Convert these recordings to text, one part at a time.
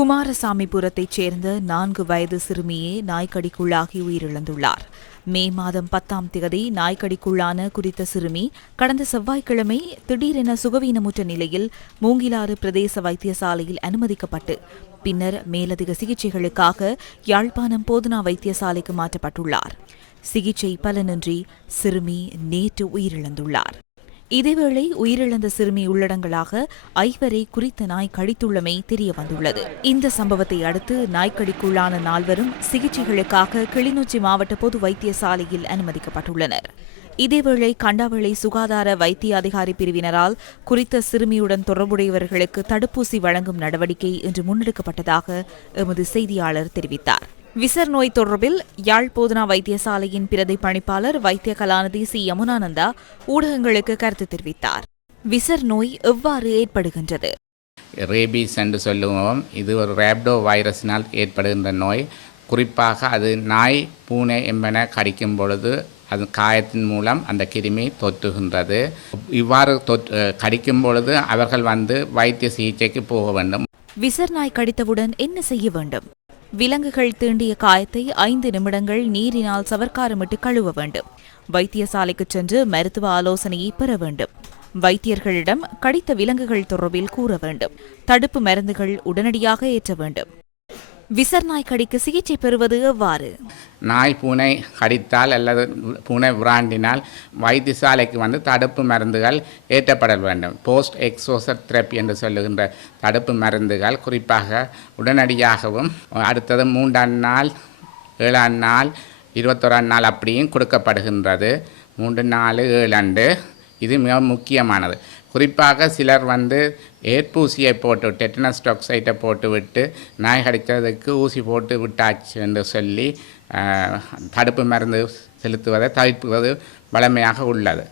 குமாரசாமிபுரத்தைச் சேர்ந்த நான்கு வயது சிறுமியே நாய்க்கடிக்குள்ளாகி உயிரிழந்துள்ளார். மே மாதம் பத்தாம் தேதி நாய்க்கடிக்குள்ளான குறித்த சிறுமி கடந்த செவ்வாய்க்கிழமை திடீரென சுகவீனமுற்ற நிலையில் மூங்கிலாறு பிரதேச வைத்தியசாலையில் அனுமதிக்கப்பட்டு பின்னர் மேலதிக சிகிச்சைகளுக்காக யாழ்ப்பாணம் போதனா வைத்தியசாலைக்கு மாற்றப்பட்டுள்ளார். சிகிச்சை பலனின்றி சிறுமி நேற்று உயிரிழந்துள்ளார். இதேவேளை உயிரிழந்த சிறுமி உள்ளடங்களாக ஐவரை குறித்த நாய் கடித்துள்ளமை தெரியவந்துள்ளது. இந்த சம்பவத்தை அடுத்து நாய்க்கடிக்குள்ளான நால்வரும் சிகிச்சைகளுக்காக கிளிநொச்சி மாவட்ட பொது வைத்தியசாலையில் அனுமதிக்கப்பட்டுள்ளனர். இதேவேளை கண்டாவளை சுகாதார வைத்திய அதிகாரி பிரிவினரால் குறித்த சிறுமியுடன் தொடர்புடையவர்களுக்கு தடுப்பூசி வழங்கும் நடவடிக்கை இன்று முன்னெடுக்கப்பட்டதாக எமது செய்தியாளர் தெரிவித்தார். விசர் நோய் தொடர்பில் யாழ் போதனா வைத்தியசாலையின் பிரதி பணிப்பாளர் வைத்திய கலாநிதி சி. யமுனானந்தா ஊடகங்களுக்கு கருத்து தெரிவித்தார். விசர் நோய் எவ்வாறு ஏற்படுகின்றது? ரேபீஸ் என்று சொல்லுவோம். இது ஒரு ரேப்டோ வைரஸினால் ஏற்படுகின்ற நோய். குறிப்பாக அது நாய் பூனை என்பன கடிக்கும் பொழுது அது காயத்தின் மூலம் அந்த கிருமி தொற்றுகின்றது. இவ்வாறு தொற்று கடிக்கும் பொழுது அவர்கள் வந்து வைத்திய சிகிச்சைக்கு போக வேண்டும். விசர் நாய் கடித்தவுடன் என்ன செய்ய வேண்டும்? விலங்குகள் தீண்டிய காயத்தை ஐந்து நிமிடங்கள் நீரினால் சவர்க்காரமிட்டு கழுவ வேண்டும். வைத்தியசாலைக்கு சென்று மருத்துவ ஆலோசனையை பெற வேண்டும். வைத்தியர்களிடம் கடித்த விலங்குகள் தொடர்பில் கூற வேண்டும். தடுப்பு மருந்துகள் உடனடியாக ஏற்ற வேண்டும். விசர் நாய் கடிக்கு சிகிச்சை பெறுவது எவ்வாறு? நாய் பூனை கடித்தால் அல்லது பூனை விராண்டினால் வைத்தியசாலைக்கு வந்து தடுப்பு மருந்துகள் ஏற்றப்பட வேண்டும். போஸ்ட் எக்ஸோசர் தெரப்பி என்று சொல்லுகின்ற தடுப்பு மருந்துகள் குறிப்பாக உடனடியாகவும் அடுத்தது மூன்றாம் நாள் ஏழாம் நாள் இருபத்தோராம் நாள் அப்படியும் கொடுக்கப்படுகின்றது. மூன்று நாலு ஏழு அண்டு இது மிக முக்கியமானது. குறிப்பாக சிலர் வந்து ஏற்பூசியை போட்டு டெட்டனஸ் டாக்சைட்டை போட்டு விட்டு நாய் கடித்ததுக்கு ஊசி போட்டு விட்டாச்சு என்று சொல்லி தடுப்பு மருந்து செலுத்துவதை தவிர்ப்பது வழமையாக உள்ளது.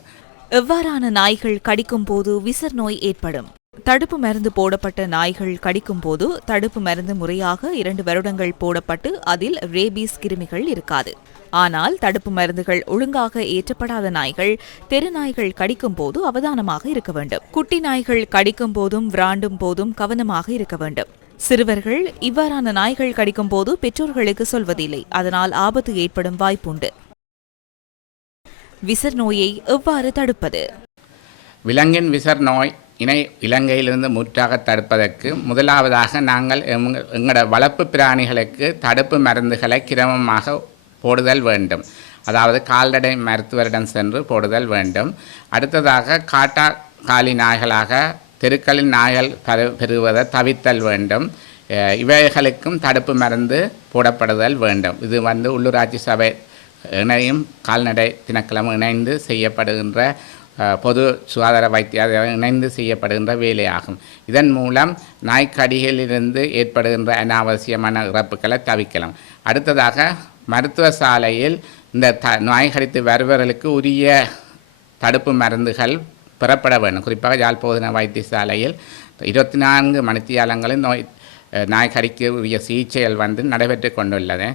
எவ்வாறான நாய்கள் கடிக்கும் போது விசர் நோய் ஏற்படும்? தடுப்பு மருந்து போடப்பட்ட நாய்கள் கடிக்கும் போது தடுப்பு மருந்து முறையாக இரண்டு வருடங்கள் போடப்பட்டு அதில் ரேபீஸ் கிருமிகள் இருக்காது. ஆனால் தடுப்பு மருந்துகள் ஒழுங்காக ஏற்றப்படாத நாய்கள் தெரு நாய்கள் கடிக்கும் போது அவதானமாக இருக்க வேண்டும். குட்டி நாய்கள் கடிக்கும் போதும் விராண்டும் போதும் கவனமாக இருக்க வேண்டும். சிறுவர்கள் இவ்வாறான நாய்கள் கடிக்கும் போது பெற்றோர்களுக்கு சொல்வதில்லை. அதனால் ஆபத்து ஏற்படும் வாய்ப்புண்டு. விசர் நோயை எவ்வாறு தடுப்பது? விலங்கின் விசர் நோய் இணை இலங்கையிலிருந்து முற்றாக தடுப்பதற்கு முதலாவதாக நாங்கள் எங்க- எங்களோட வளர்ப்பு பிராணிகளுக்கு தடுப்பு மருந்துகளை கிரமமாக போடுதல் வேண்டும். அதாவது கால்நடை மருத்துவரிடம் சென்று போடுதல் வேண்டும். அடுத்ததாக காட்டா காலி நாய்களாக தெருக்களில் நாய்கள் பெரு பெறுவதை தவித்தல் வேண்டும். இவைகளுக்கும் தடுப்பு மருந்து போடப்படுதல் வேண்டும். இது வந்து உள்ளூராட்சி சபை இணையும் கால்நடை தினக்கிழமை இணைந்து செய்யப்படுகின்ற பொது சுகாதார வைத்திய இணைந்து செய்யப்படுகின்ற வேலையாகும். இதன் மூலம் நாய்க்கடிகளிலிருந்து ஏற்படுகின்ற அனாவசியமான இறப்புகளை தவிக்கலாம். அடுத்ததாக மருத்துவ சாலையில் இந்த த நாய் கடித்து வருபவர்களுக்கு உரிய தடுப்பு மருந்துகள் பெறப்பட வேண்டும். குறிப்பாக யாழ்ப்போதன வைத்தியசாலையில் இருபத்தி நான்கு மணித்தியாலங்களில் நோய் அஹ், நாய் கடிக்கு உரிய சிகிச்சைகள் வந்து நடைபெற்று கொண்டுள்ளது.